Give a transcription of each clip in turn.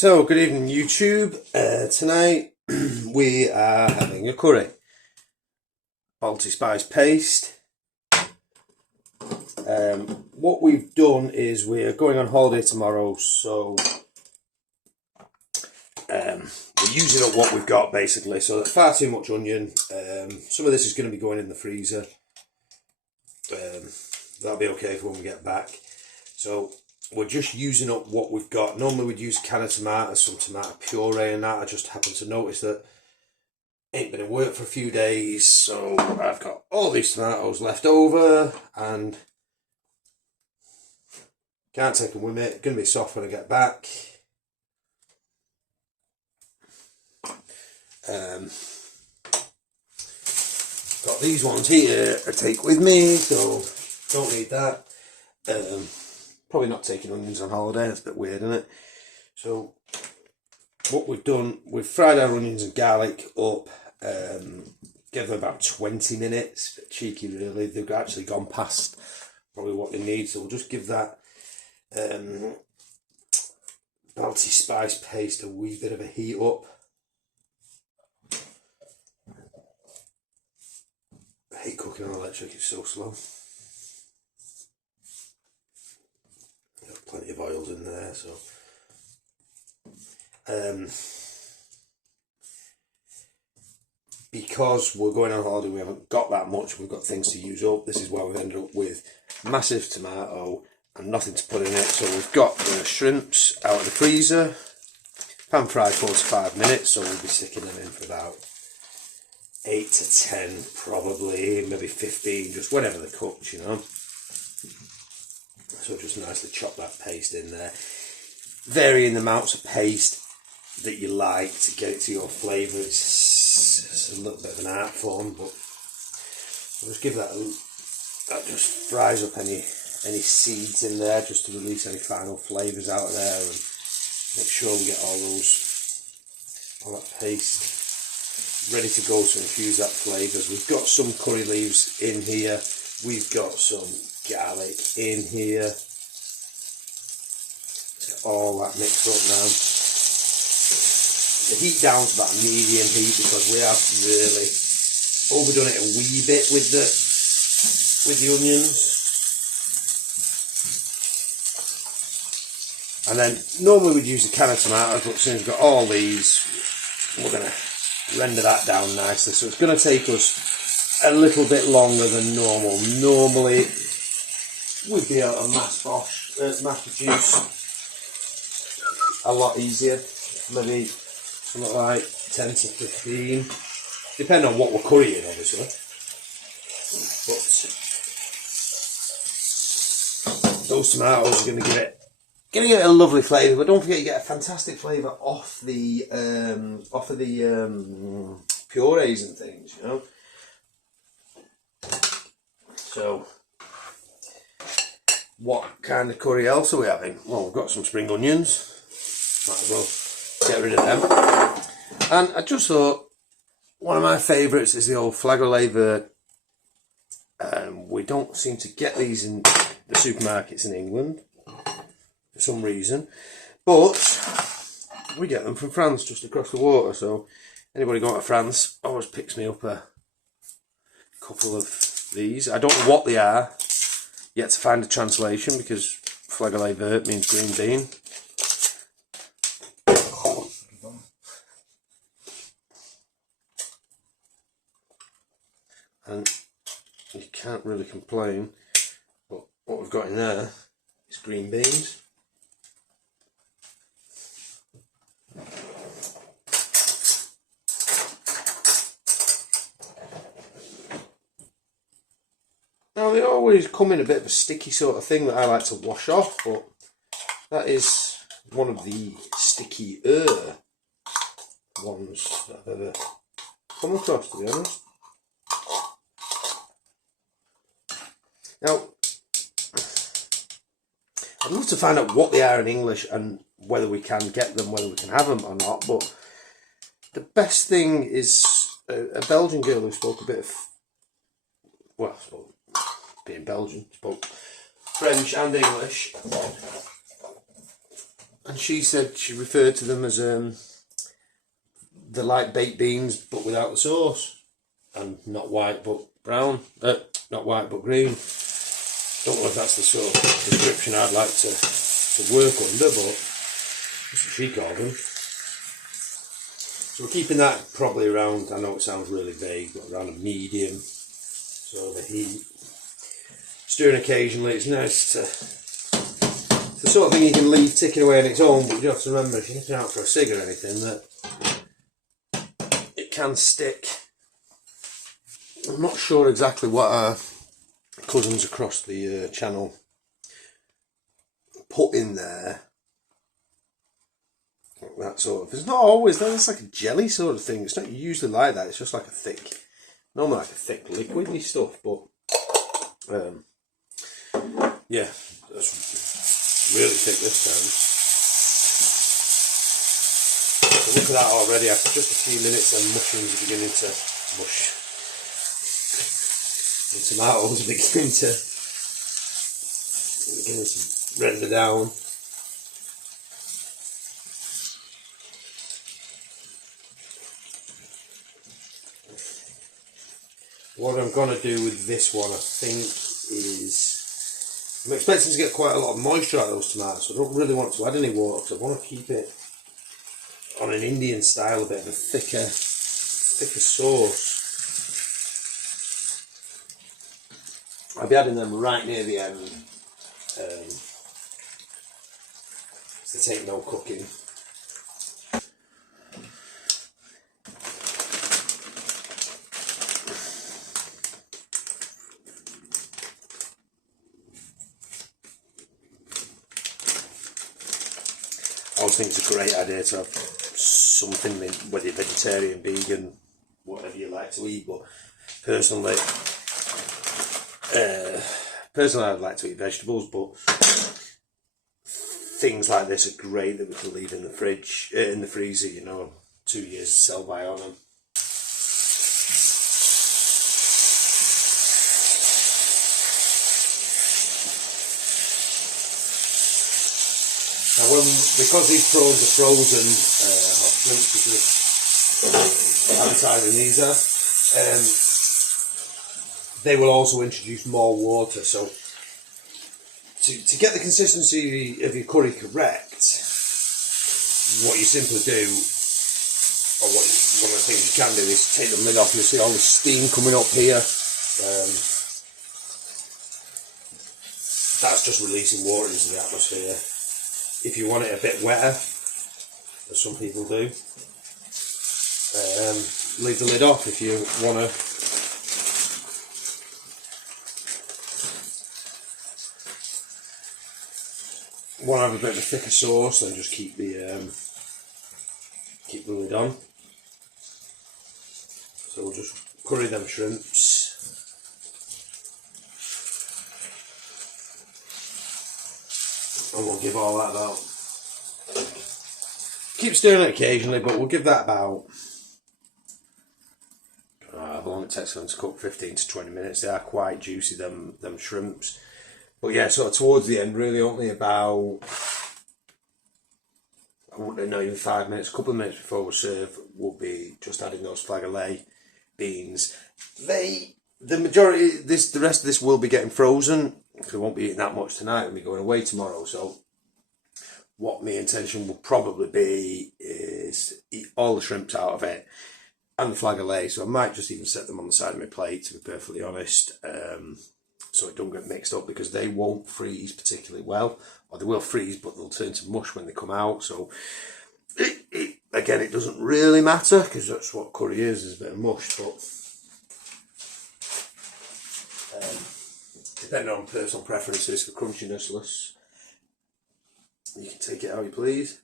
So, good evening YouTube. Tonight we are having a curry. Balti spice paste. What we've done is we're going on holiday tomorrow, so we're using up what we've got basically. So there's far too much onion. Some of this is going to be going in the freezer. That'll be okay for when we get back. So we're just using up what we've got. Normally we'd use a can of tomatoes, some tomato puree and that. I just happened to notice that ain't been in work for a few days, so I've got all these tomatoes left over and can't take them with me. It's going to be soft when I get back. Got these ones here I take with me, so don't need that. Probably not taking onions on holiday, it's a bit weird, isn't it? So what we've done, we've fried our onions and garlic up, give them about 20 minutes, a bit cheeky really. They've actually gone past probably what they need, so we'll just give that Balti spice paste a wee bit of a heat up. I hate cooking on electric, it's so slow. Got plenty of oils in there, so because we're going on holiday, we haven't got that much, we've got things to use up. This is why we've ended up with massive tomato and nothing to put in it. So we've got the shrimps out of the freezer, pan fried 4 to 5 minutes, so we'll be sticking them in for about 8 to 10 probably, maybe 15, just whenever they're cooked, you know. So just nicely chop that paste in there, varying the amounts of paste that you like to get it to your flavour. It's a little bit of an art form, but we'll just give that that just fries up any seeds in there, just to release any final flavours out of there, and make sure we get all that paste ready to go to infuse that flavours. We've got some curry leaves in here, we've got some garlic in here. Get all that mixed up now. The heat down to about medium heat because we have really overdone it a wee bit with the onions. And then normally we'd use a can of tomatoes, but since we've got all these, we're going to render that down nicely. So it's going to take us a little bit longer than normal. Normally we'd be able to mass produce a lot easier, maybe something like 10 to 15, depending on what we're currying obviously. But those tomatoes are going to give it a lovely flavour, but don't forget you get a fantastic flavour off the purees and things, you know. So what kind of curry else are we having? Well, we've got some spring onions, might as well get rid of them. And I just thought one of my favourites is the old flageolet vert. We don't seem to get these in the supermarkets in England for some reason, but we get them from France, just across the water. So anybody going to France always picks me up a couple of these. I don't know what they are, yet to find a translation, because flageolet vert means green bean. And you can't really complain, but what we've got in there is green beans. Now they always come in a bit of a sticky sort of thing that I like to wash off, but that is one of the stickier ones that I've ever come across, to be honest. Now, I'd love to find out what they are in English and whether we can get them, whether we can have them or not, but the best thing is a Belgian girl who spoke a bit of, well, being Belgian, spoke French and English, and she said she referred to them as they're like baked beans but without the sauce, and not white but brown, not white but green. Don't know if that's the sort of description I'd like to work under, but that's what she called them. So we're keeping that probably around, I know it sounds really vague, but around a medium sort of a heat. Stirring occasionally. It's nice to, it's the sort of thing you can leave ticking away on its own, but you have to remember if you're nipping out for a cig or anything that it can stick. I'm not sure exactly what our cousins across the channel put in there. That sort of, it's not always, that's like a jelly sort of thing. It's not usually like that, it's just like a thick, normally like a thick liquidy stuff, but yeah, that's really thick this time. So look at that already, after just a few minutes and mushrooms are beginning to mush. The tomatoes are beginning to render down. What I'm going to do with this one, I think, is I'm expecting to get quite a lot of moisture out of those tomatoes, so I don't really want to add any water because I want to keep it on an Indian style, a bit of a thicker sauce. I'll be adding them right near the end, so they take no cooking. I always think it's a great idea to have something, whether you're vegetarian, vegan, whatever you like to eat, but personally I'd like to eat vegetables, but things like this are great that we can leave in the fridge, in the freezer, you know, 2 years sell by on them. Now, because these prawns are frozen, or shrimp, because advertising these are, they will also introduce more water. So to get the consistency of your curry correct, what you simply do, or one of the things you can do, is take the lid off and you see all the steam coming up here. That's just releasing water into the atmosphere. If you want it a bit wetter, as some people do, leave the lid off. If you want to have a bit of a thicker sauce, then just keep the lid on. So we'll just curry them shrimps. And we'll give all that about, keep stirring it occasionally, but we'll give that about, how long it takes for them to cook, 15 to 20 minutes. They are quite juicy, them shrimps. But yeah, sort of towards the end, really only about, I wouldn't know, even 5 minutes, a couple of minutes before we serve, we'll be just adding those flageolet beans. The majority, the rest of this will be getting frozen, because we won't be eating that much tonight, we'll be going away tomorrow. So what my intention will probably be is eat all the shrimps out of it and the flageolet. So I might just even set them on the side of my plate, to be perfectly honest, so it don't get mixed up, because they won't freeze particularly well, or they will freeze but they'll turn to mush when they come out. So again, it doesn't really matter, because that's what curry is a bit of mush. But depending on personal preferences for crunchiness, you can take it how you please.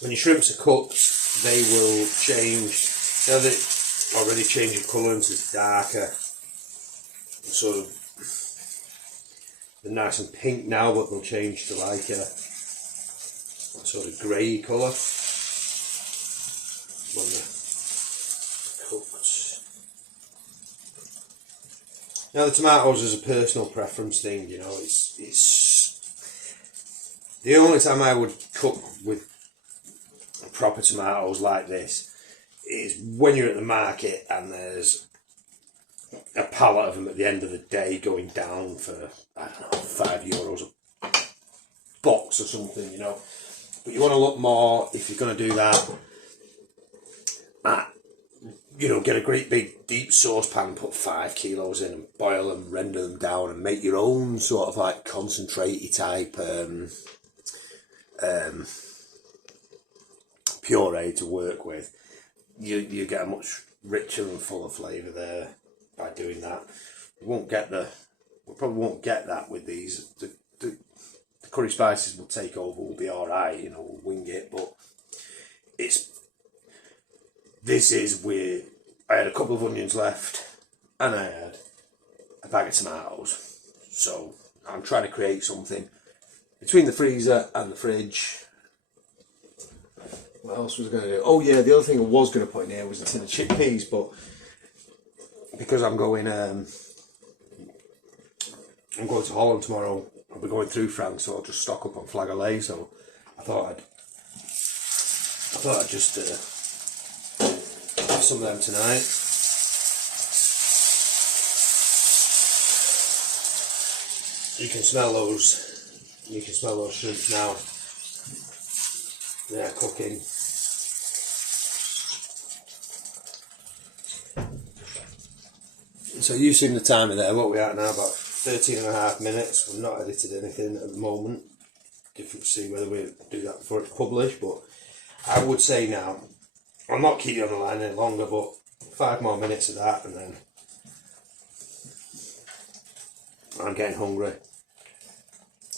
When your shrimps are cooked, they will change. Now they're already changing colour into darker, sort of, they're nice and pink now, but they'll change to like a sort of grey colour when they're cooked. Now the tomatoes is a personal preference thing, you know, it's The only time I would cook with proper tomatoes like this is when you're at the market and there's a pallet of them at the end of the day going down for, I don't know, €5 a box or something, you know. But you want to look more, if you're going to do that, at, you know, get a great big deep saucepan, put 5 kilos in and boil them, render them down and make your own sort of like concentrate type puree to work with. You get a much richer and fuller flavour there by doing that. We probably won't get that with these. The curry spices will take over, we'll be alright, you know, we'll wing it, but I had a couple of onions left and I had a bag of tomatoes, so I'm trying to create something between the freezer and the fridge. What else was I going to do? Oh yeah, the other thing I was going to put in here was a tin of chickpeas, but because I'm going to Holland tomorrow, I'll be going through France, so I'll just stock up on flageolet. So I thought I'd just have some of them tonight. You can smell those. You can smell those shrimp now. They're cooking. So you've seen the timer there. What we at now? About 13.5 minutes. We've not edited anything at the moment. Different to see whether we do that before it's published, but I would say now, I'll not keep you on the line any longer, but 5 more minutes of that and then I'm getting hungry.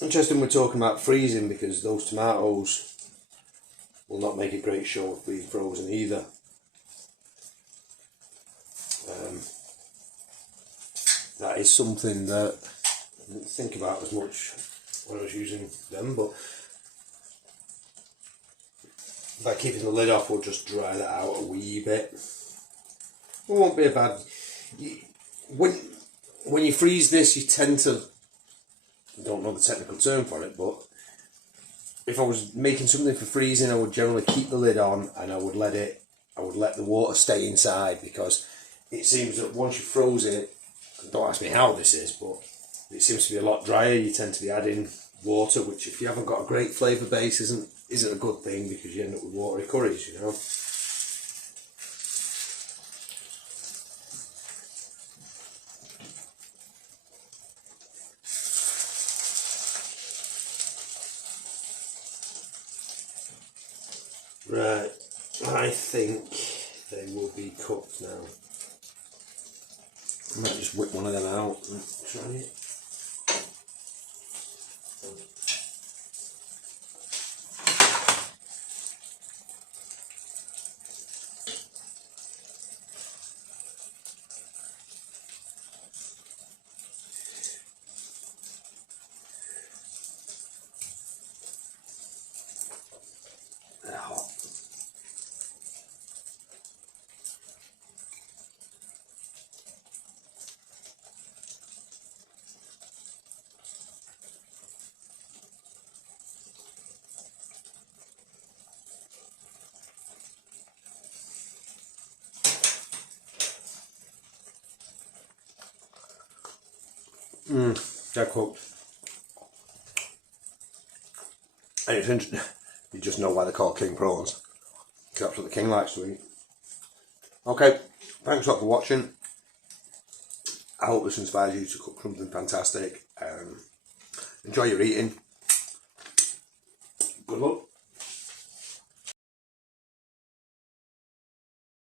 Interesting we're talking about freezing, because those tomatoes will not make a great show of being frozen either. That is something that I didn't think about as much when I was using them, but by keeping the lid off we'll just dry that out a wee bit. It won't be a bad... When you freeze this, you tend to... I don't know the technical term for it, but if I was making something for freezing, I would generally keep the lid on and I would let the water stay inside, because it seems that once you froze it, don't ask me how this is, but it seems to be a lot drier. You tend to be adding water, which if you haven't got a great flavour base isn't a good thing, because you end up with watery curries, you know. Right, I think they will be cooked now. I might just whip one of them out and try it. They're hot. They're cooked. And it's interesting, you just know why they're called king prawns, because that's what the king likes to eat. Okay, thanks a lot for watching. I hope this inspires you to cook something fantastic. Enjoy your eating. Good luck.